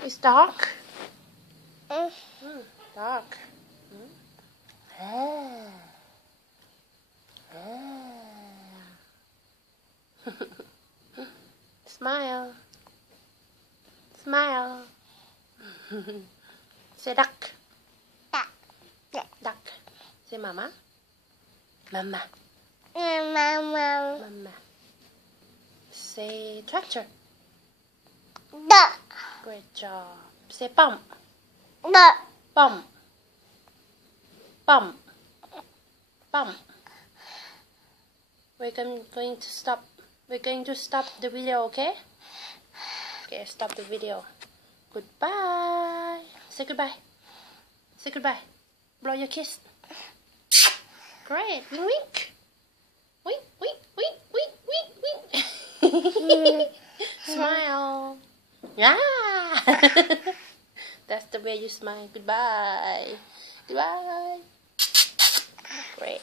It's dark. Dark. Smile. Smile. Say duck. Duck. Say mama. Mama. Mama. Say tractor. Great job. Say pump. Pump. Pump. Pump. We're going to stop. We're going to stop the video, okay? Okay, stop the video. Goodbye. Say goodbye. Say goodbye. Blow your kiss. Great. Wink, wink. Wink, wink, wink, wink, wink, wink. Smile. Yeah. That's the way you smile. Goodbye. Goodbye. Great.